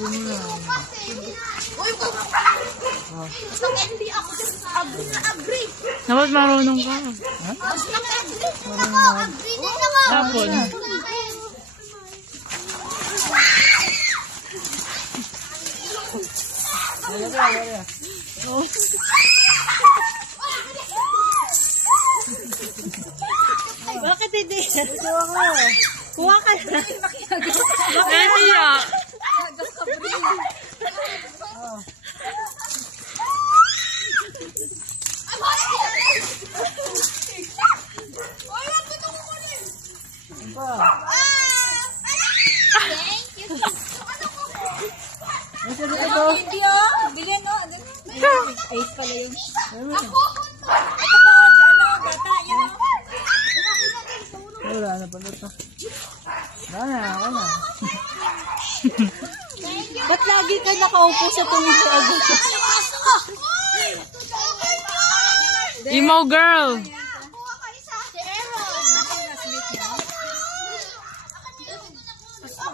Hindi mo na. Hindi ako agree. Dapat marunong ka. Tapos. Bakit hindi? Kuha ka na. Kaya. Video. Bilhin o. Ayos pala yun. Ako. Ito pa o. Bata. Yan o. Wala na pala ito. Wala na. Ba't lagi ka nakaupo sa tuwid sa agad? Emo girl.